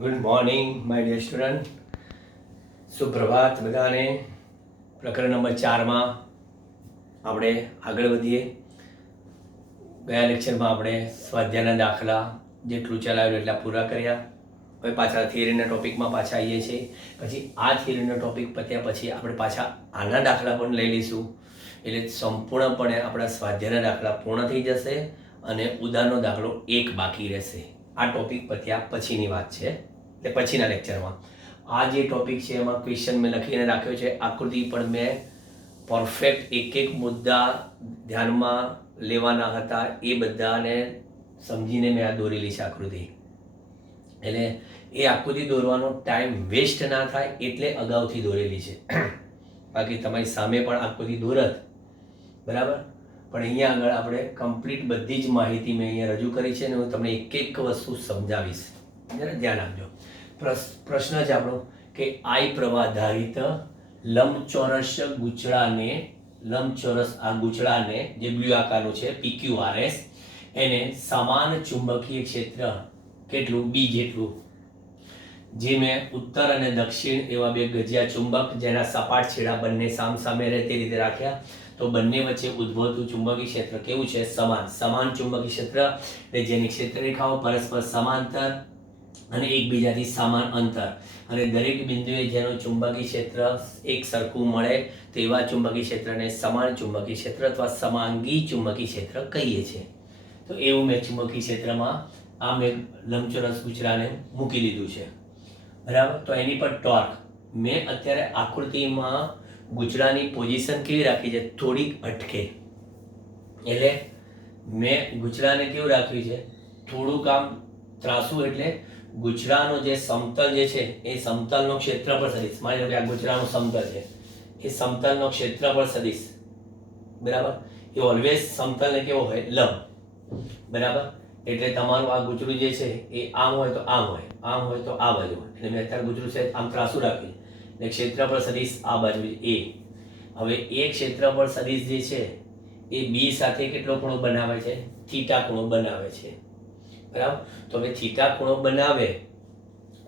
Good morning my dear student. સુપ્રભાત બધાને. પ્રકરણ નંબર 4માં આપણે આગળ વધીએ. ગયા લેક્ચરમાં આપણે સ્વાધ્યાયના દાખલા જેટલું ચલાવ્યું એટલા પૂરા કર્યા. હવે પાછા થિયરીના ટોપિકમાં પાછા આવીએ છીએ. પછી આ થિયરીનો ટોપિક પત્યા પછી આપણે પાછા આના દાખલા પણ લઈ લઈશું. એટલે સંપૂર્ણપણે આપણા સ્વાધ્યાયના દાખલા પૂર્ણ થઈ જશે અને ઉદાહરણનો દાખલો એક બાકી રહેશે. આ ટોપિક પત્યા પછીની વાત છે, એટલે પછીના લેક્ચરમાં. આ જે ટોપિક છે એમાં ક્વેશ્ચન મેં લખીને રાખ્યો છે, આકૃતિ પણ મેં પરફેક્ટ એક મુદ્દા ધ્યાનમાં લેવાના હતા એ બધાને સમજીને મેં આ દોરેલી છે આકૃતિ. એટલે એ આકૃતિ દોરવાનો ટાઈમ વેસ્ટ ના થાય એટલે અગાઉથી દોરેલી છે. બાકી તમારી સામે પણ આકૃતિ દોરત, બરાબર, પણ અહીંયા આગળ આપણે કમ્પ્લીટ બધી જ માહિતી મેં અહીંયા રજૂ કરી છે અને હું તમને એક એક વસ્તુ સમજાવીશ. જરા ધ્યાન આપજો. પ્રશ્ન છે આપણો કે આઈ પ્રવાધારિત લંબચોરસ આ ગૂંચળાને જે બ્લુ આકારનું છે PQRS, એને સમાન ચુંબકીય ક્ષેત્ર કેટલું બી જેટલું, જે મેં ઉત્તર અને દક્ષિણ એવા બે ગજિયા ચુંબક જેના સપાટ છેડા બંને સામસામે રહે તે રીતે રાખ્યા. તો બંને વચ્ચે ઉદ્ભવતું ચુંબકીય ક્ષેત્ર કેવું છે? સમાન ચુંબકીય ક્ષેત્ર, જેની ક્ષેત્રરેખાઓ પરસ્પર સમાંતર અને એકબીજાથી સમાન અંતર, અને દરેક બિંદુએ જેનું ચુંબકીય ક્ષેત્ર એક સરખું મળે તેવા ચુંબકીય ક્ષેત્રને સમાન ચુંબકીય ક્ષેત્ર અથવા સમાંગી ચુંબકીય ક્ષેત્ર કહીએ છીએ. તો એવું મેં ચુંબકીય ક્ષેત્રમાં આ મેં લંબચોરસ ગૂંચળાને મૂકી દીધું છે, બરાબર. તો એની પર ટોર્ક મેં અત્યારે આકૃતિમાં ગૂંચળાની પોઝિશન કેવી રાખી છે? થોડીક અટકે. એટલે મેં ગૂંચળાને કેવું રાખ્યું છે? થોડુંક આમ ત્રાસું, એટલે ગૂંચળાનો જે સમતલ જે છે એ સમતલનો ક્ષેત્રફળ સદિશ, માની લો કે આ ગૂંચળાનું સમતલ છે, એ સમતલનો ક્ષેત્રફળ સદિશ, બરાબર. એ ઓલવેઝ સમતલને કેવો હોય? લંબ, બરાબર. એટલે તમારું આ ગૂંચળું જે છે એ આમ હોય તો આમ હોય, આમ હોય તો આ બાજુ હોય. એટલે મેં અત્યારે ગૂંચળું છે આમ ત્રાસું રાખ્યું ને ક્ષેત્રફળ સદિશ આ બાજુ એ. હવે એ ક્ષેત્રફળ સદિશ જે છે એ બી સાથે કેટલો ખૂણો બનાવે છે? થીટા ખૂણો બનાવે છે, બરાબર. તો હવે થીટા ખૂણો બનાવે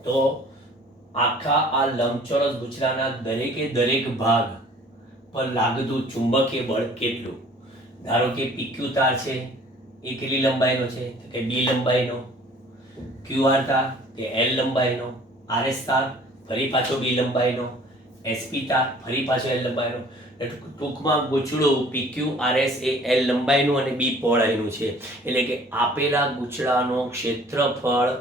તો આખા આ લંબચોરસ ગૂંચળાના દરેકે દરેક ભાગ પર લાગતું ચુંબકીય બળ કેટલું? ધારો કે PQ તાર છે એ કેટલી લંબાઈનો છે? કે B લંબાઈનો. QR તાર કે L લંબાઈનો. RS તાર ફરી પાછો B લંબાઈનો. SP તાર ફરી પાછો L લંબાઈનો. ટૂંકમાં ગૂંચળું PQRS એ L લંબાઈનું અને B પહોળાઈનું છે. એટલે કે આપેલા ગૂંચળાનો ક્ષેત્રફળ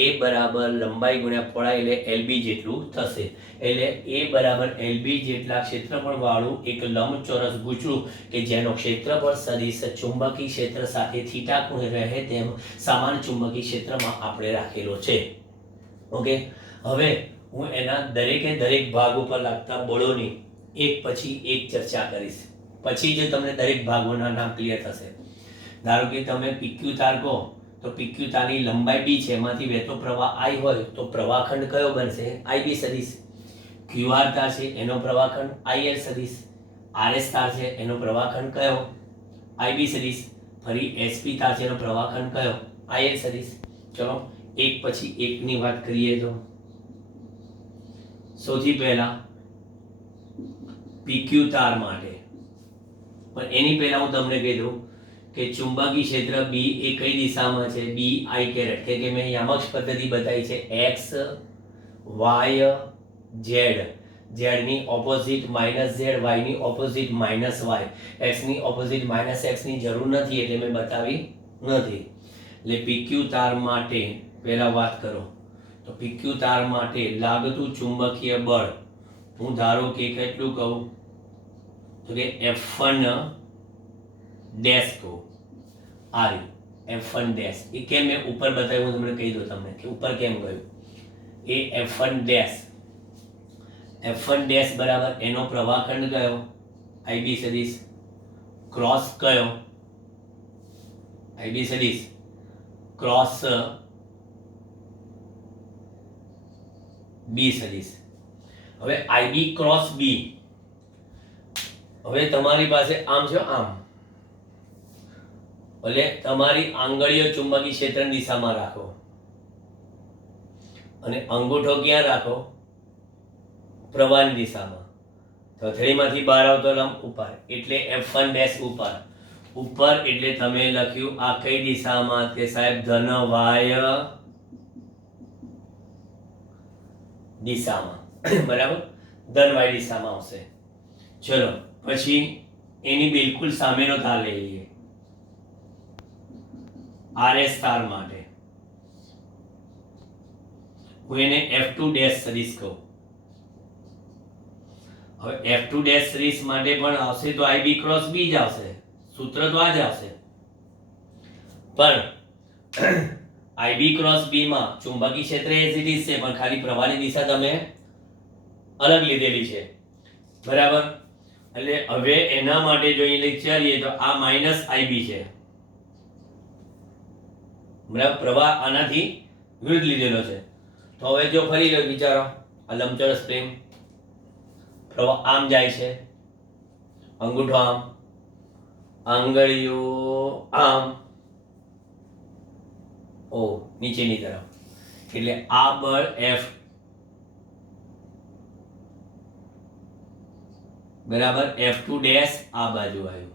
A બરાબર લંબાઈ ગુણ્યા પહોળાઈ એટલે LB જેટલું થશે. એટલે A બરાબર LB જેટલા ક્ષેત્રફળ વાળું એક લંબચોરસ ગૂંચળું કે જેનો ક્ષેત્રફળ સદિશ ચુંબકીય ક્ષેત્ર સાથે થીટા ખૂણે રહે તેમ સમાન ચુંબકીય ક્ષેત્રમાં આપણે રાખેલો છે. ઓકે, હવે હું એના દરેકે દરેક ભાગ ઉપર લાગતા બળોની એક પછી એક ચર્ચા કરીશ. પછી જો તમને દરેક ભાગોના નામ ક્લિયર થશે. ધારો કે તમે PQ તાર કહો તો PQ તારની લંબાઈ B છે, એમાંથી વહેતો પ્રવાહ I હોય તો પ્રવાહખંડ કયો બનશે? IB સદિશ. QR તાર છે એનો પ્રવાહખંડ IL સદિશ. RS તાર છે એનો પ્રવાહખંડ કયો? IB સદિશ. ફરી SP તાર છે એનો પ્રવાહખંડ કયો? IL સદિશ. ચલો એક પછી એકની વાત કરીએ. તો સૌથી પહેલા PQ તાર માટે, પણ એની પહેલા હું તમને કહી દઉં કે ચુંબકીય ક્ષેત્ર B એ કઈ દિશામાં છે? BI કેરેટ, કે મેં યામક પદ્ધતિ બતાવી છે X Y Z. Z ની ઓપોઝિટ -Z, Y ની ઓપોઝિટ -Y. X ની ઓપોઝિટ -X ની જરૂર નથી એટલે મેં બતાવી નથી. એટલે PQ તાર માટે પહેલા વાત કરો તો PQ તાર માટે લાગતું ચુંબકીય બળ હું ધારો કે કેટલું કહું તો કે F1 ડેશ કહું. આ F1 ડેશ એ કેમ મેં ઉપર બતાવ્યું હું તમને કહી દઉં તમને કે ઉપર કેમ ગયું. એ F1 ડેશ બરાબર એનો પ્રવાહખંડ કયો? IB સદિશ. ક્રોસ કયો? IB સદિશ ક્રોસ B સદિશ. હવે IB ક્રોસ B, હવે તમારી પાસે આમ છે આમ, એટલે તમારી આંગળીઓ ચુંબકીય ક્ષેત્રની દિશામાં રાખો. અને અંગૂઠો ક્યાં રાખો? પ્રવાહની દિશામાં. તો હથેળીમાંથી બહાર આવતો લંબ ઉપર, એટલે F1 ડેશ ઉપર. ઉપર એટલે તમે લખ્યું આ કઈ દિશામાં? તે સાહેબ ધન વાય દિશામાં. બરાબર, ધન વાય દિશામાં આવશે. ચલો પછી એની બિલકુલ સામેનો તાર લઈ લઈએ, RS તાર માટે. હું એને F2 ડેશ સદિશ કહું. હવે F2 ડેશ સદિશ માટે પણ આવશે તો IB ક્રોસ B જ આવશે, સૂત્ર તો આ જ આવશે. પણ IB ક્રોસ B માં ચુંબકીય ક્ષેત્ર એઝ ઇટ ઇઝ છે, પણ ખાલી પ્રવાહની દિશા તમે અલગ લીધેલી છે. બરાબર, એટલે હવે એના માટે જો અહીં વિચારીએ તો આ માઇનસ IB છે. બરાબર, પ્રવાહ આનાથી વિરુદ્ધ લીધેલો છે. તો હવે જો ફરી લો વિચારો, આ લંબચોરસ પ્રેમ પ્રવાહ આમ જાય છે, અંગૂઠો આમ, આંગળીઓ આમ, ઓ નીચેની તરફ, એટલે આ બળ F બરાબર F2 ડેશ આ બાજુ આવ્યું,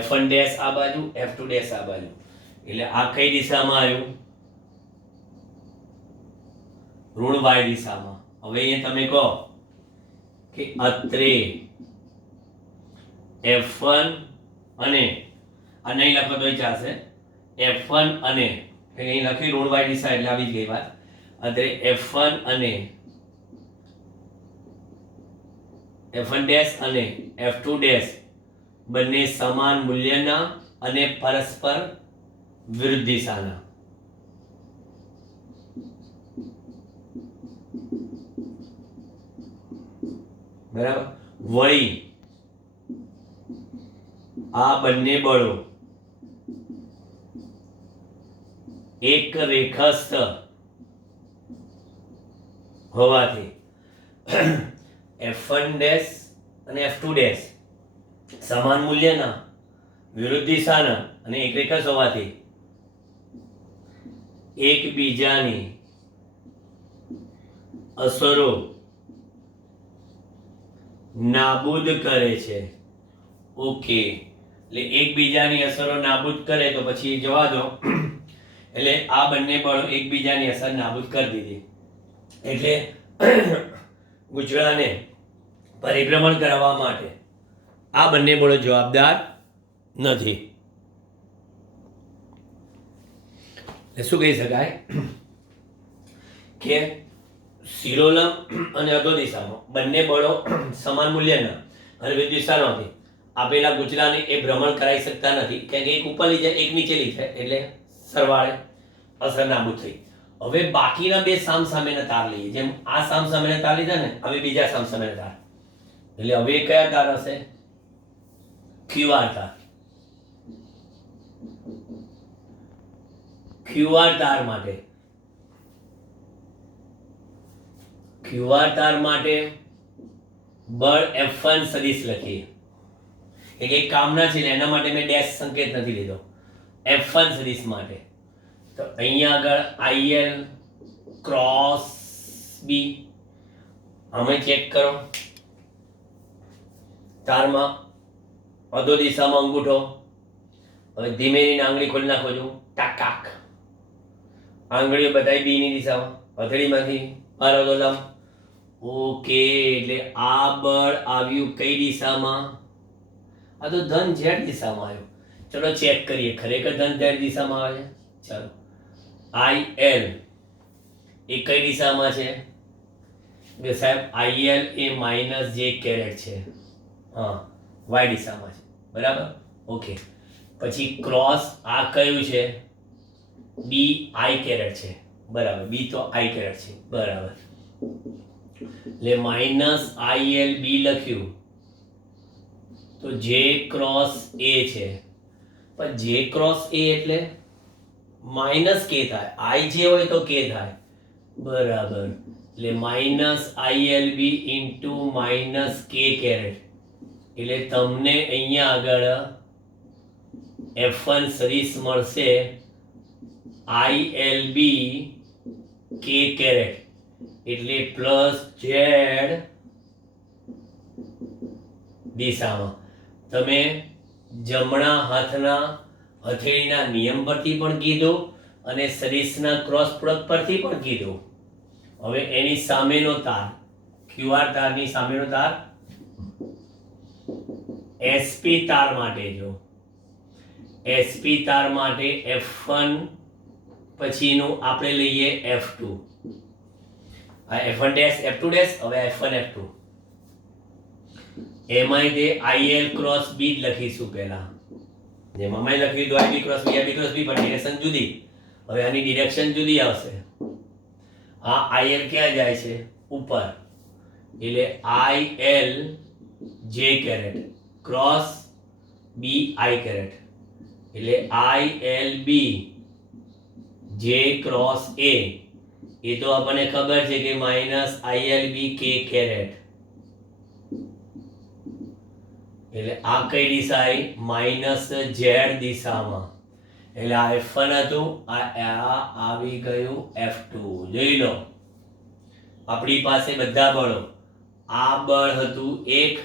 F1 ડેશ આ બાજુ, F2 ડેશ આ બાજુ, એટલે આ કઈ દિશામાં આવ્યું? ઋણ વાય દિશામાં. હવે અહીંયા તમે કહો કે અત્રે F1 અને આ નહીં લખો તોય ચાલશે, F1 અને અહીં લખ્યું ઋણ વાય દિશા એટલે આવી જ ગઈ વાત. અત્રે F1 અને F1 ડેશ અને F2 ડેશ બંને સમાન મૂલ્યના અને પરસ્પર વિરુદ્ધ દિશાના. બરાબર, વળી આ બંને બળો એક રેખાસ્થ હોવાથી F1 ડેશ અને F2 ડેશ સમાન મૂલ્યના વિરુદ્ધ દિશાના અને એક રેખાસ્થ હોવાથી એકબીજાની અસરો નાબૂદ કરે છે. ઓકે, એટલે એકબીજાની અસરો નાબૂદ કરે તો પછી જવા દો. એટલે આ બંને બળો એકબીજાની અસર નાબૂદ કરી દીધી, એટલે ગુચળાને પરિભ્રમણ કરાવવા માટે આ બંને બળો જવાબદાર નથી. એટલે શું કહી શકાય કે શિરોલંબ અને અધો દિશામાં બંને બળો સમાન મૂલ્યના અને વિરુદ્ધ દિશામાંથી આપેલા ગુચલાને એ ભ્રમણ કરાવી શકતા નથી, કારણ કે એક ઉપર લઈ જાય એક નીચે લઈ જાય, એટલે સરવાળે અસર નાબૂદ થઈ. હવે બાકીના બે સામસામેના તાર લઈએ, જેમ આ સામસામેના તાર લીધા ને, હવે બીજા સામસામેના તાર. એટલે હવે કયા તાર હશે? QR તાર. QR તાર માટે બળ F1 સદિશ લખીએ. એક કામના છે એના માટે મેં ડેશ સંકેત નથી લીધો. F1 સદિશ માટે તો અહીંયા આગળ IL ક્રોસ B અમે ચેક કરો. તારમાં અધો દિશામાં અંગૂઠો, હવે ધીમે ધીમે આંગળી ખોલી નાખો છો, ટાક આંગળીઓ બધાય B ની દિશામાં, હથેળીમાંથી બહાર અધો લંબ. ઓકે, એટલે આ બળ આવ્યું કઈ દિશામાં? આ તો ધન Z દિશામાં આવ્યું. ચલો ચેક કરીએ, ખરેખર ધન Z દિશામાં આવે છે. ચાલો, IL એ કઈ દિશામાં છે? કે સાહેબ IL એ માઇનસ J કેરેટ છે, હા Y દિશામાં છે. બરાબર, ઓકે. પછી ક્રોસ આ કયું છે? B I કેરેટ છે. બરાબર, B તો I કેરેટ છે. બરાબર, એટલે માઇનસ IL B લખ્યું તો J ક્રોસ A છે, પણ J ક્રોસ A એટલે માઇનસ K થાય, I જે હોય તો K થાય. બરાબર, એટલે minus ILB into minus K caret, એટલે તમને અહીંયા આગળ F1 સદિશ મળશે ILB કે કેરેટ એટલે પ્લસ ઝેડ દિશામાં. તમે જમણા હાથના હથેળીના નિયમ પરથી પણ કીધું અને સદિશના ક્રોસ પ્રોડક્ટ પરથી પણ કીધું. હવે એની સામેનો તાર ક્યુઆર તારની સામેનો તાર એસપી તાર માટે જો એસપી તાર માટે F1 પછીનું આપણે લઈએ F2. આ F1 ડેશ F2 ડેશ હવે F1 F2 એમાંય તે IL ક્રોસ B જ લખીશું પહેલા. જેમ અમે લખ્યું તો IB cross B IB cross B પણ ડિરેક્શન જુદી. હવે આની ડિરેક્શન જુદી આવશે. આ IL ક્યાં જાય છે? ઉપર. એટલે IL J caret cross B I caret એટલે ILB J ક્રોસ A એ તો આપણને ખબર છે કે માઇનસ ILB K કેરેટ એટલે આ કઈ દિશા આવી? માઇનસ ઝેડ દિશામાં. એટલે આ F1 હતું, આ આવી ગયું F2. જોઈ લો આપણી પાસે બધા બળો. આ બળ હતું 1,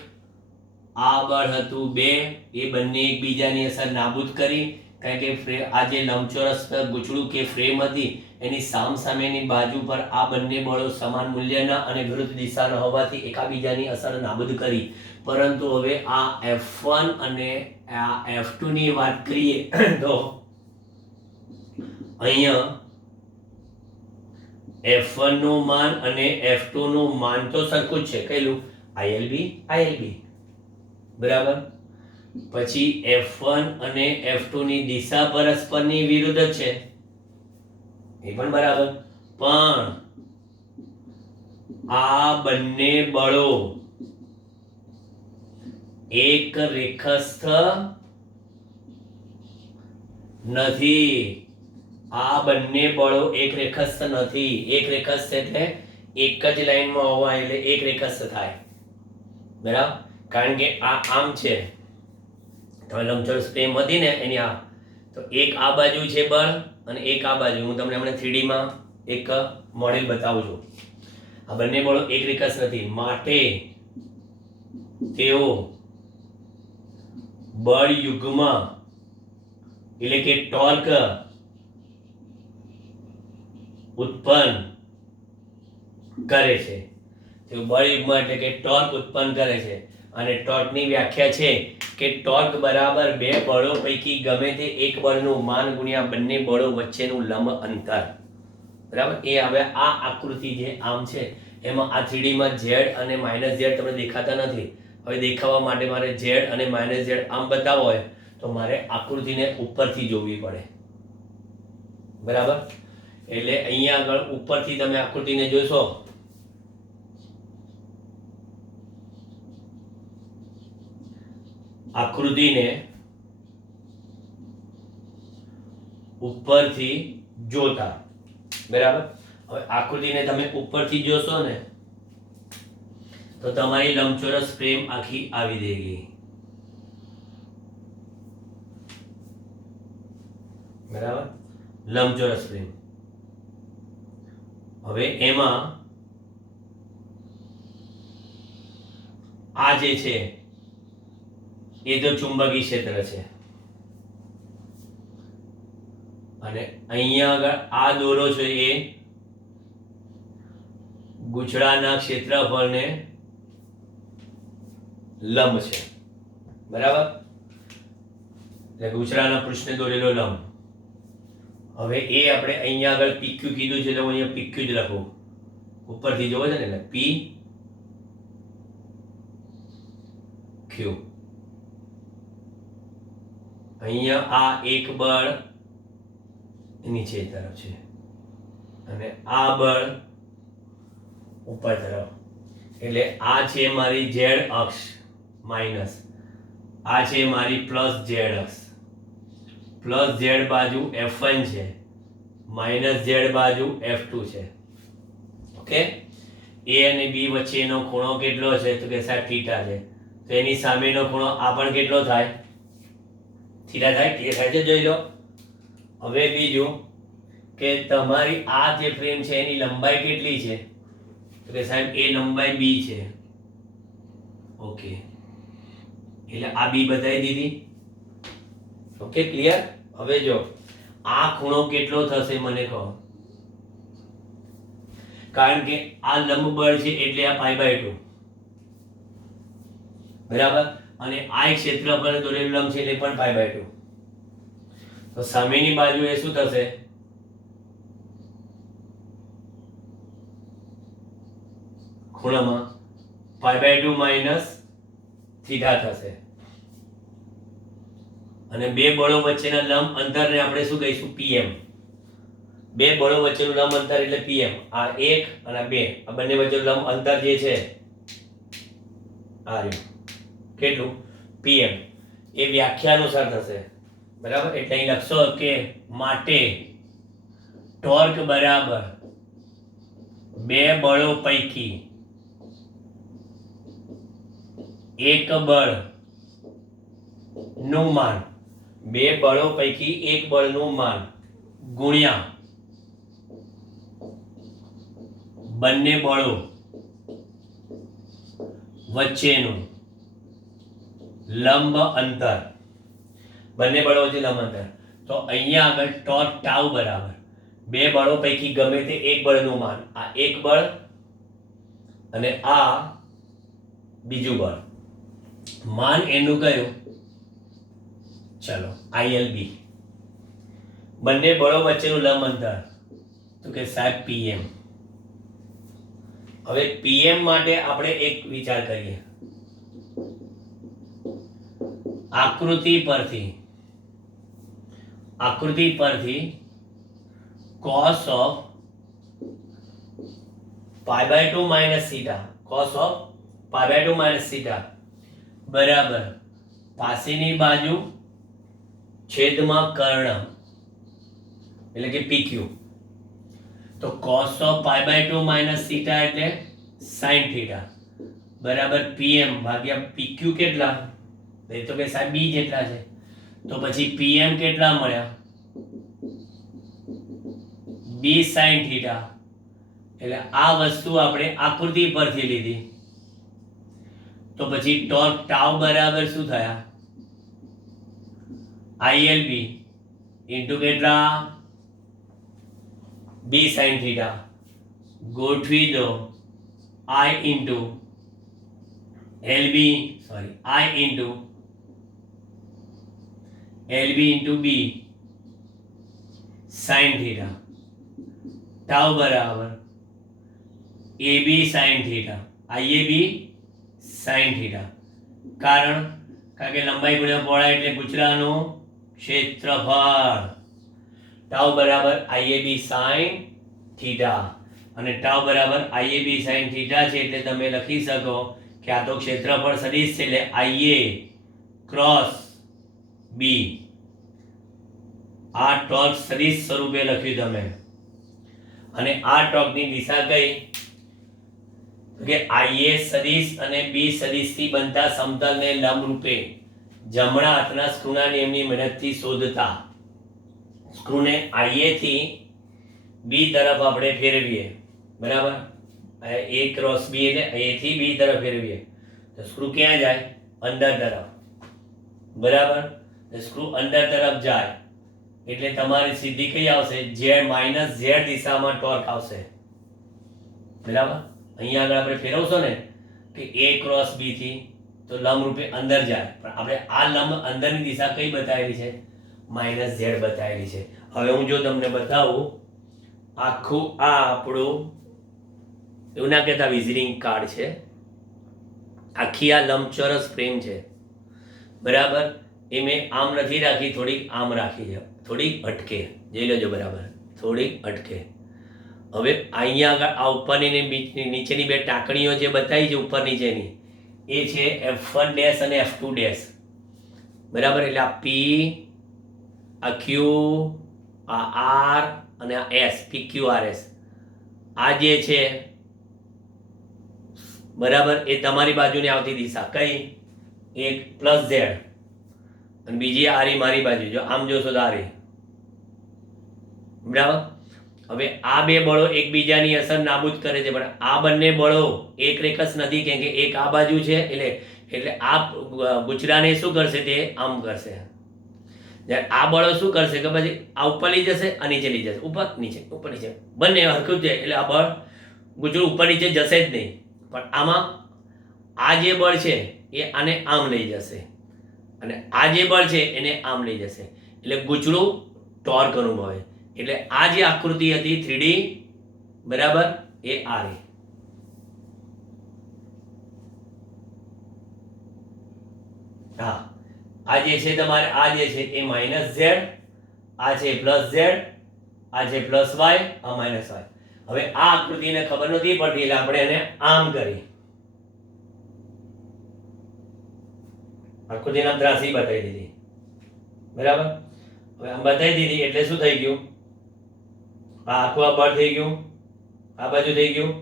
આ બળ હતું 2, એ બંને એકબીજાની અસર નાબૂદ કરી. કારણ કે આ જે લંબચોરસ ગૂંચળું કે ફ્રેમ હતી એની સામસામેની બાજુ પર આ બંને બળો સમાન મૂલ્યના અને વિરુદ્ધ દિશાના હોવાથી એકાબીજાની અસર નાબૂદ કરી. પરંતુ હવે આ F1 અને આ F2 ની વાત કરીએ તો અહીંયા F1 નું માન અને F2 નું માન તો સરખું જ છે. કહેલું ILB બરાબર. પછી F1 અને F2 ની દિશા પરસ્પરની વિરુદ્ધ છે એ પણ બરાબર. પણ આ બંને બળો એક રેખસ્થ નથી. આ બંને બળો એક રેખસ્થ નથી. એક રેખસ્થ એટલે એક જ લાઈનમાં હોવા એટલે એક રેખસ્થ થાય. બરાબર. કારણ કે આ આમ છે તો લંબચોરસ ફ્રેમ હતી ને એની આ તો એક આ બાજુ છે બળ અને એક આ બાજુ. હું તમને હમણાં 3D માં એક મોડેલ બતાવું છું. આ બંને બળો એક રેખસ્થ નથી માટે તેઓ બળ યુગ્મ એટલે કે ટોર્ક ઉત્પન્ન કરે છે. તેઓ બળ યુગ્મ એટલે કે ટોર્ક ઉત્પન્ન કરે છે. અને ટોર્કની વ્યાખ્યા છે કે ટોર્ક બરાબર બે બળો પૈકી ગમે તે એક બળનું માન ગુણ્યા બંને બળો વચ્ચેનું લંબ અંતર. બરાબર. એ હવે આ આકૃતિ જે આમ છે એમાં આ 3D માં z અને -z તમને દેખાતા નથી. હવે દેખાવા માટે મારે z અને -z આમ બતાવવો હોય તો મારે આકૃતિને ઉપરથી જોવી પડે. બરાબર. એટલે અહીંયા આગળ ઉપરથી તમે આકૃતિને જોશો આકૃતિને ઉપરથી જોતા. બરાબર. હવે આકૃતિને તમે ઉપરથી જોશો ને તો તમારી લંબચોરસ ફ્રેમ આખી આવી દેગી. બરાબર. લંબચોરસ ફ્રેમ. હવે એમાં આ જે છે એ તો ચુંબકીય ક્ષેત્ર છે અને અહીંયા આગળ આ દોરો છે એ ગૂંચળાના ક્ષેત્રફળને લંબ છે. બરાબર. એટલે ગૂંચળાના પૃષ્ઠને દોરેલો લંબ. હવે એ આપણે અહીંયા આગળ PQ કીધું છે તો હું અહીંયા PQ જ લખું. ઉપરથી જોવો છે ને એટલે PQ. અહીંયા આ એક બળ નીચે તરફ છે અને આ બળ ઉપર તરફ. એટલે આ છે મારી z અક્ષ માઈનસ, આ છે મારી પ્લસ z અક્ષ. પ્લસ z બાજુ F1 છે, માઈનસ z બાજુ F2 છે. ઓકે. A અને B વચ્ચેનો ખૂણો કેટલો છે તો કે સાહેબ થીટા છે. તો એની સામેનો ખૂણો આ પણ કેટલો થાય? થીટા થાય. ક્લિયર થાય છે? જોઈ લો. હવે બીજું કે તમારી આ જે ફ્રેમ છે એની લંબાઈ કેટલી છે? તો કે સાહેબ એ લંબાઈ બી છે. ઓકે, એટલે આ બી બતાવી દીધી. Okay, clear? હવે જો આ ખૂણો કેટલો થશે મને કહો. કારણ કે આ લંબબળ છે એટલે આ π/2, બરાબર, અને આ એક ક્ષેત્રફળ દોરેલું લંબ છે એટલે પણ π/2. તો સામેની બાજુએ શું થશે? ખૂણામાં π/2 માઇનસ થીટા થશે. અને બે બળો વચ્ચેના લંબ અંતરને આપણે શું કહીશું? pm. બે બળો વચ્ચેનું લંબ અંતર એટલે pm. આ 1 અને 2, આ બંને વચ્ચેનું લંબ અંતર જે છે આ રહ્યું, કેટલું? pm. એ વ્યાખ્યા અનુસાર થશે, બરાબર. એટલે અહીં લખશો કે માટે ટોર્ક બરાબર બે બળો પૈકી એક બળ નું માન, બે બળો પૈકી એક બળનું માન ગુણ્યા બંને બળો વચ્ચેનું લંબ અંતર. બંને બળો વચ્ચે લંબ અંતર. તો અહીંયા આગળ ટોર્ક ટાઉ બરાબર બે બળો પૈકી ગમે તે એક બળનું માન. આ એક બળ અને આ બીજું બળ. માન એનું કયું? ચલો ILB. બંને બળો વચ્ચેનું લંબ અંતર તો કે સાહેબ pm. હવે pm માટે આપણે એક વિચાર કરીએ. આકૃતિ પરથી cos of π/2 minus theta, cos of π/2 minus theta બરાબર પાસેની બાજુ છેદમાં કર્ણ એટલે કે PQ. તો cos of π/2 minus theta એટલે sin theta બરાબર pm ભાગ્યા PQ કેટલા? એ તો કે સાહેબ b જેટલા છે. તો પછી pm કેટલા મળ્યા? b sin theta. એટલે આ વસ્તુ આપણે આકૃતિ પરથી લીધી. તો પછી ટોર્ક ટાઉ બરાબર શું થયા? ILB ઇન્ટુ કેટલા? b sin theta. ગોઠવી દો I into LB, sorry I into LB into b sin theta. Tau બરાબર AB sin theta, IAB sin theta. કારણ કે લંબાઈ ગુણ્યા પહોળાઈ એટલે ગુચરાનું ક્ષેત્રફળ. ટાઉ બરાબર IAB sin theta અને ટાઉ બરાબર IAB sin theta છે એટલે તમે લખી શકો કે આ તો ક્ષેત્રફળ સદિશ છે એટલે IA ક્રોસ B. આ ટોર્ક સદિશ સ્વરૂપે લખ્યું તમે. અને આ ટોર્કની દિશા કઈ? કે IA સદિશ અને B સદિશથી બનતા સમતલને લંબ રૂપે જમણા હાથના સ્ક્રૂના નિયમની મદદથી શોધતા. સ્ક્રૂને IA થી B તરફ આપણે ફેરવીએ, બરાબર. A ક્રોસ B એટલે A થી B તરફ ફેરવીએ તો સ્ક્રૂ ક્યાં જાય? અંદર તરફ, બરાબર. સ્ક્રૂ અંદર તરફ જાય એટલે તમારી સીધી કઈ આવશે? z માઇનસ z દિશામાં ટોર્ક આવશે, બરાબર. અહીંયા આગળ આપણે ફેરવશો ને કે A ક્રોસ B થી તો લંબ રૂપે અંદર જાય, પણ આપણે આ લંબ અંદરની દિશા કઈ બતાવેલી છે? માઇનસ z બતાવેલી છે. હવે હું જો તમને બતાવું આખું આ આપણું એવું ના કહેતા વિઝિટિંગ કાર્ડ છે. આખી આ લંબચોરસ ફ્રેમ છે, બરાબર. એ મેં આમ નથી રાખી, થોડીક આમ રાખી છે, થોડીક અટકે. જોઈ લેજો, બરાબર, થોડીક અટકે. હવે અહીંયા આગળ આ ઉપરની ને નીચેની બે ટાંકણીઓ જે બતાવી છે ઉપર નીચેની એ છે F1 ડેશ અને F2 ડેશ, બરાબર. એટલે આ P, આ Q, આ R અને આ S, PQRS. આ જે છે, બરાબર, એ તમારી બાજુની આવતી દિશા કઈ? એક પ્લસ Z અને બીજી આરી મારી બાજુ. જો આમ જોશો તો આરી, બરાબર. હવે આ બે બળો એકબીજાની અસર નાબૂદ કરે છે, પણ આ બંને બળો એક રેખસ નથી, કેમ કે એક આ બાજુ છે, એટલે આ ગુચડાને શું કરશે, તે આમ કરશે. જ્યારે આ બળો શું કરશે કે પછી આ ઉપર લઈ જશે, આ નીચે લઈ જશે, ઉપર નીચે બંને હરખું છે, એટલે આ બળ ગુચડું ઉપર નીચે જશે જ નહીં. પણ આમાં આ જે બળ છે એ આને આમ લઈ જશે, અને આ જે બળ છે એને આમ લઈ જશે, એટલે ગુચડું ટોર્ક અનુભવે. એટલે આ જે આકૃતિ હતી 3D બરાબર, એ આ રહી. હા, આ જે છે તમારે, આ જે છે એ -z, આ છે +z, આ છે +y, આ -y. હવે આ આકૃતિને ખબર નથી પડતી એટલે આપણે એને આમ કરી આકૃતિના ત્રાસી બતાવી દીધી બરાબર. હવે આમ બતાવી દીધી એટલે શું થઈ ગયું, આ આખું આ બળ થઈ ગયું, આ બાજુ થઈ ગયું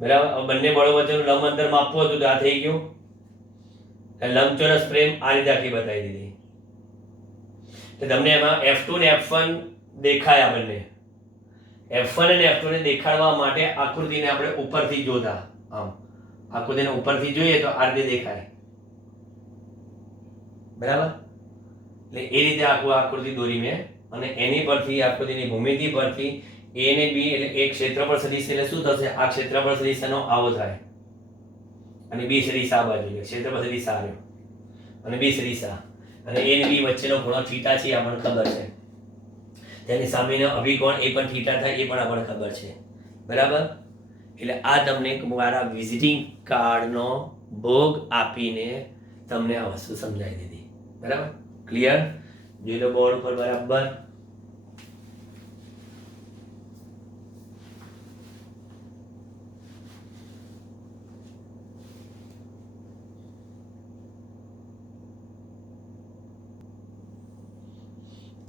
બરાબર. હવે બંને બળો વચ્ચેનું લંબ અંતર માપવું હતું તો આ થઈ ગયું. લંબચોરસ ફ્રેમ આ રીતે આખી બતાવી દીધી. તો તમને એમાં F2 ને F1 દેખાયા બંને. F1 અને F2 ને દેખાડવા માટે આકૃતિને આપણે ઉપરથી જોતા, આમ આકૃતિને ઉપરથી જોઈએ તો આ રીતે દેખાય બરાબર. એટલે એ રીતે આખું આકૃતિ દોરી મેં, અને એની પરથી આકૃતિની ભૂમિતિ પરથી A ને B એટલે એક ક્ષેત્રફળ સદિશ એટલે શું થશે, આ ક્ષેત્રફળ સદિશનો આવો થાય, અને B સદિશ આ બાજુ છે, ક્ષેત્રફળ સદિશ આ રહ્યો, અને B સદિશ આ, અને A ને B વચ્ચેનો ખૂણો થીટા છે આપણને ખબર છે, તેની સામેનો અભિકોણ એ પણ થીટા થાય એ પણ આપણને ખબર છે બરાબર. એટલે આ તમને મારા વિઝિટિંગ કાર્ડનો ભોગ આપીને તમને આ વસ્તુ સમજાવી દીધી બરાબર. ક્લિયર? જોઈ લો બોર્ડ ઉપર બરાબર.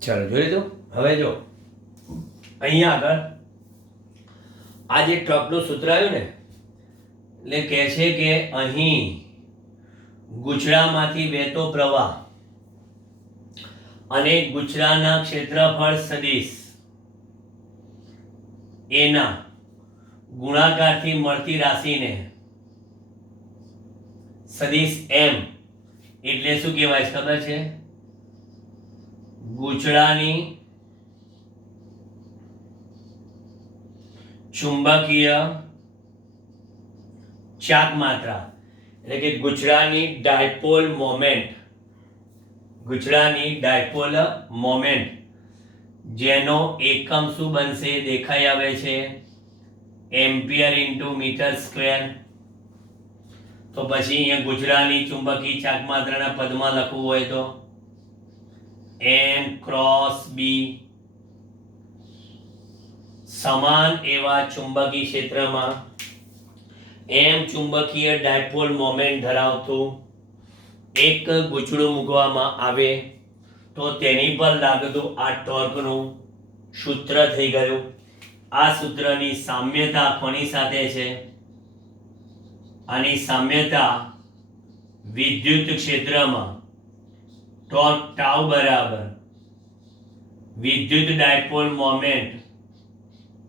ચાલો જોઈ લીધું. હવે જો અહીંયા આગળ આ જે ટોર્કનું સૂત્ર આવ્યું ને, એટલે કહે છે કે અહીં ગુચડામાંથી વહેતો પ્રવાહ અને ગુચડાના ક્ષેત્રફળ સદિશ એના ગુણાકારથી મળતી રાશિને સદિશ m એટલે શું કહેવાય છે ખબર છે? ગુચડાની ચુંબકીય ચાક માત્રા, એટલે કે ગુચડાની ડાયપોલ મોમેન્ટ, ગુચડાની ડાયપોલ મોમેન્ટ જેનો એકમ શું બનશે દેખાઈ આવે છે, એમ્પિયર ઇન્ટુ મીટર સ્ક્વેર. તો પછી અહીંયા ગુચડાની ચુંબકીય ચાક માત્રાના પદમાં લખવું હોય તો m ક્રોસ b સમાન એવા ચુંબકીય ક્ષેત્રમાં m ચુંબકીય ડાયપોલ મોમેન્ટ ધરાવતું એક ગુચડું મૂકવામાં આવે તો તેની પર લાગતું આ ટોર્કનું સૂત્ર થઈ ગયું. આ સૂત્રની સામ્યતા કોની સાથે છે? આની સામ્યતા વિદ્યુત ક્ષેત્રમાં ટોર્ક ટાઉ બરાબર વિદ્યુત ડાયપોલ મોમેન્ટ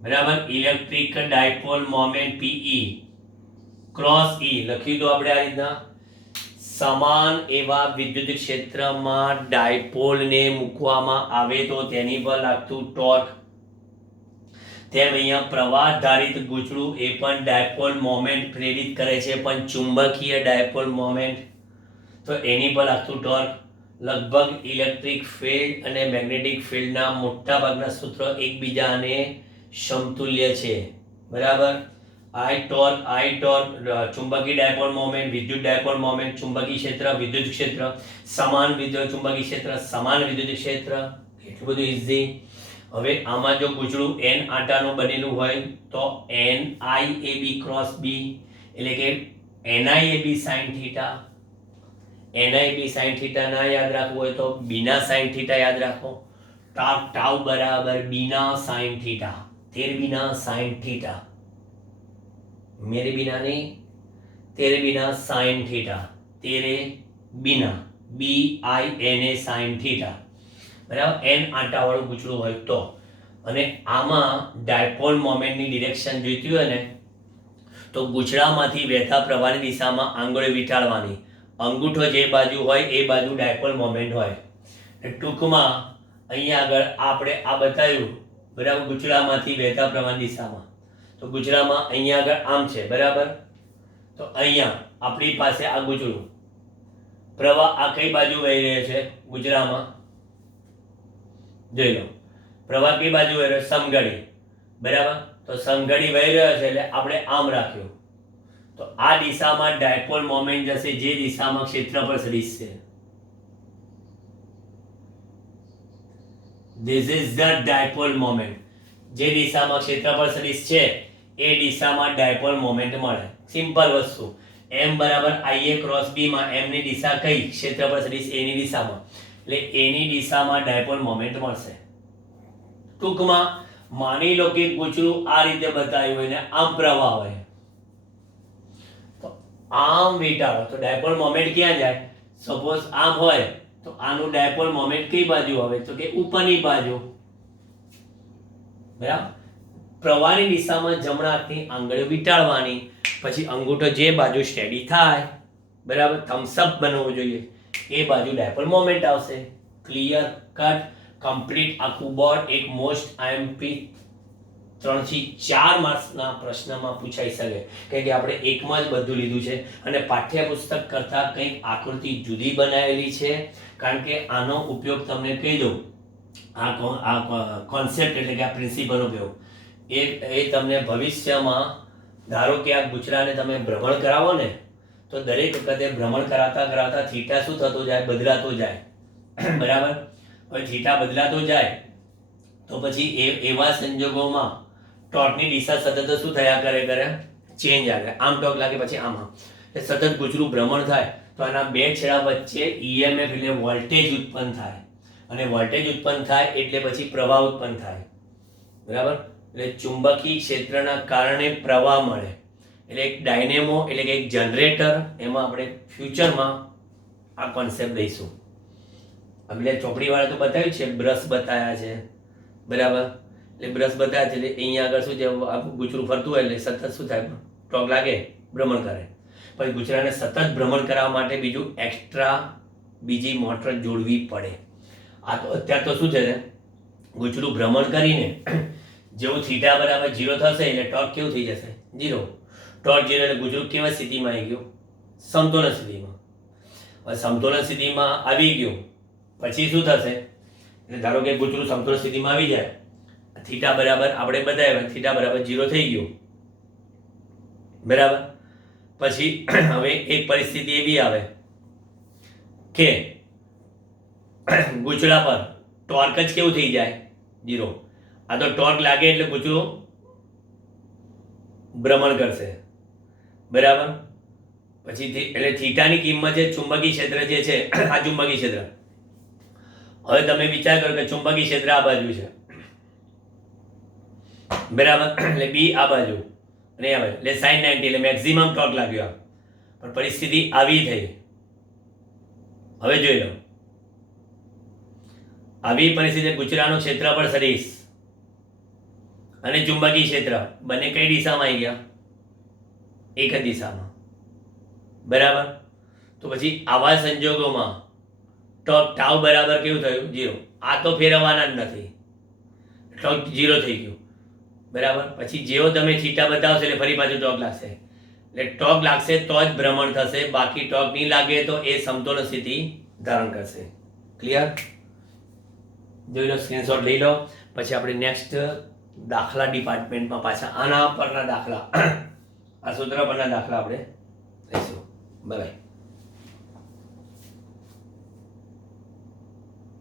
બરાબર electric dipole moment PE cross E લખી દો આપણે આ રીતના. સમાન એવા વિદ્યુત ક્ષેત્રમાં ડાયપોલને મૂકવામાં આવે તો તેની પર લાગતું ટોર્ક, તેમ અહીંયા પ્રવાહ ધારિત ગુચડું એ પણ ડાયપોલ મોમેન્ટ પ્રેરિત કરે છે, પણ ચુંબકીય ડાયપોલ મોમેન્ટ, તો એની પર લાગતું ટોર્ક લગભગ ઇલેક્ટ્રિક ફિલ્ડ અને મેગ્નેટિક ફિલ્ડના મોટા ભાગના સૂત્રો એકબીજાને સમતુલ્ય છે બરાબર. I ટોર્ક ચુંબકીય ડાયપોલ મોમેન્ટ, વિદ્યુત ડાયપોલ મોમેન્ટ, ચુંબકીય ક્ષેત્ર, વિદ્યુત ક્ષેત્ર, સમાન વિદ્યુત ચુંબકીય ક્ષેત્ર, સમાન વિદ્યુત ક્ષેત્ર, એટલું બધું ઇઝી. હવે આમાં જો ગુચડું n આંટાનું બનેલું હોય તો NIAB ક્રોસ B એટલે કે NIAB sin theta, NIAB sin theta ના યાદ રાખવું હોય તો B ના sin થીટા યાદ રાખો. ટાઉ બરાબર B ના sin થીટા, 13 B ના sin થીટા, मेरे बिना नहीं तेरे बिना साइन थीटा, तेरे बिना BINA साइन थीटा બરાબર. n આંટા વાળું ગુચડું હોય તો અને આમાં ડાયપોલ મોમેન્ટની ડિરેક્શન જોઈતી હોય ને તો ગૂંચળામાંથી વહેતા પ્રવાહની દિશામાં આંગળીઓ વીંટાળવાની. અંગૂઠો જે બાજુ હોય એ બાજુ ડાયપોલ મોમેન્ટ હોય. ટૂંકમાં અહીંયા આગળ આપણે આ બતાવ્યું બરાબર, ગૂંચળામાંથી વહેતા પ્રવાહની દિશામાં. તો ગૂંચળામાં અહીંયા આગળ આમ છે બરાબર, તો અહીંયા આપણી પાસે આ ગૂંચળું, પ્રવાહ આ કઈ બાજુ વહી રહ્યો છે ગૂંચળામાં, જોઈ લો પ્રવાહ કઈ બાજુ વહી રહ્યો, સમઘડી બરાબર. તો સમઘડી વહી રહ્યો છે એટલે આપણે આમ રાખ્યો, તો આ દિશામાં ડાયપોલ મોમેન્ટ જશે જે દિશામાં ક્ષેત્રફળ સદિશ છે. This is the dipole moment. જે દિશામાં ક્ષેત્રફળ સદિશ છે એ દિશામાં ડાયપોલ મોમેન્ટ મળે. સિમ્પલ વસ્તુ. m બરાબર ia ક્રોસ b માં m ની દિશા કઈ, ક્ષેત્રફળ સદિશ a ની દિશામાં, એટલે a ની દિશામાં ડાયપોલ મોમેન્ટ મળશે. ટૂંકમાં માની લો કે ગૂંચળું આ રીતે બતાવ્યું હોય ને આમ પ્રવાહ હોય, તો આમ વીંટાળો તો ડાયપોલ મોમેન્ટ ક્યાં જાય? સપોઝ આમ હોય તો આનું ડાયપોલ મોમેન્ટ કઈ બાજુ આવે, તો કે ઉપરની બાજુ બરાબર. પ્રવાહની દિશામાં જમણા હાથની આંગળીઓ વીંટાળવાની, પછી અંગૂઠો જે બાજુ સ્ટેડી થાય બરાબર, થમ્સ અપ બનવું જોઈએ, એ બાજુ ડાયપોલ મોમેન્ટ આવશે. ક્લિયર કટ કમ્પ્લીટ આખું બોર્ડ એક મોસ્ટ આઈએમપી 3 થી 4 માર્ક્સના પ્રશ્નમાં પૂછાઈ શકે, કારણ કે આપણે એકમાં જ બધું લીધું છે અને પાઠ્યપુસ્તક કરતાં કંઈક આકૃતિ જુદી બનાવેલી છે. કારણ કે આનો ઉપયોગ તમને કહી દઉં, આ કોન્સેપ્ટ એટલે કે આ પ્રિન્સિપલ ઉપયોગ એ તમને ભવિષ્યમાં, ધારો કે આ ગૂંચળાને તમે ભ્રમણ કરાવો ને તો દરેક વખતે ભ્રમણ કરાવતા થીટા શું થતો જાય, બદલાતો જાય બરાબર. હવે થીટા બદલાતો જાય તો પછી એવા સંજોગોમાં ટોર્કની દિશા સતત શું થયા કરે, ચેન્જ આવે. આમ ટોર્ક લાગે પછી આમ, સતત ગૂંચળું ભ્રમણ થાય તો આના બે છેડા વચ્ચે EMF એટલે વોલ્ટેજ ઉત્પન્ન થાય, અને વોલ્ટેજ ઉત્પન્ન થાય એટલે પછી પ્રવાહ ઉત્પન્ન થાય બરાબર. એટલે ચુંબકીય ક્ષેત્રના કારણે પ્રવાહ મળે, એટલે એક ડાયનેમો એટલે કે એક જનરેટર. એમાં આપણે ફ્યુચરમાં આ કોન્સેપ્ટ લઈશું. એટલે ચોપડીવાળા તો બતાવ્યું છે, બ્રશ બતાવ્યા છે બરાબર. એટલે બ્રશ બતાવ્યા છે એટલે અહીંયા આગળ શું છે, આખું ગૂંચળું ફરતું હોય એટલે સતત શું થાય, ટોક લાગે, ભ્રમણ કરે. પછી ગૂંચળાને સતત ભ્રમણ કરાવવા માટે બીજું એક્સ્ટ્રા બીજી મોટર જોડવી પડે. આ તો અત્યારે તો શું છે ને, ગૂંચળું ભ્રમણ કરીને જેવું થીટા બરાબર 0 થશે એટલે ટોર્ક કેવું થઈ જશે, 0. ટોર્ક 0 એટલે ગૂંચળું કેવા સ્થિતિમાં આવી ગયું, સમતોલન સ્થિતિમાં. હવે સમતોલન સ્થિતિમાં આવી ગયું પછી શું થશે, એટલે ધારો કે ગૂંચળું સમતોલન સ્થિતિમાં આવી જાય, થીટા બરાબર આપણે બતાવ્યા, થીટા બરાબર 0 થઈ ગયું બરાબર. પછી હવે એક પરિસ્થિતિ એવી આવે કે ગૂંચળા પર ટોર્ક જ કેવું થઈ જાય, 0. આ તો ટોર્ક લાગે એટલે ગૂંચળું ભ્રમણ કરશે બરાબર. પછી એટલે થીટાની કિંમત છે, ચુંબકીય ક્ષેત્ર જે છે આ ચુંબકીય ક્ષેત્ર. હવે તમે વિચાર કરો કે ચુંબકીય ક્ષેત્ર આ બાજુ છે બરાબર, એટલે બી આ બાજુ અને આ બાજુ, એટલે sin 90 એટલે મેક્સિમમ ટોર્ક લાગ્યો. પણ પરિસ્થિતિ આવી થઈ, હવે જોઈ લો આવી પરિસ્થિતિ, ગૂંચળાનો ક્ષેત્રફળ સદિશ અને ચુંબકીય ક્ષેત્ર બંને કઈ દિશામાં આવી ગયા, એક જ દિશામાં બરાબર. તો પછી આવા સંજોગોમાં ટોર્ક ટાઉ બરાબર કેવું થયું, 0. આ તો ફેરવવાના જ નથી, ટોર્ક 0 થઈ ગયું બરાબર. પછી જેવો તમે થીટા બતાવશો એટલે ફરી પાછું ટોર્ક લાગશે, એટલે ટોર્ક લાગશે તો જ ભ્રમણ થશે, બાકી ટોર્ક નહીં લાગે તો એ સમતોલન સ્થિતિ ધારણ કરશે. ક્લિયર? જોઈ લો, સ્ક્રીનશોટ લઈ લો. પછી આપણે નેક્સ્ટ દાખલા ડિપાર્ટમેન્ટમાં પાછા આના પરના દાખલા, આ સૂત્ર પરના દાખલા આપણે લઈશું. Bye bye.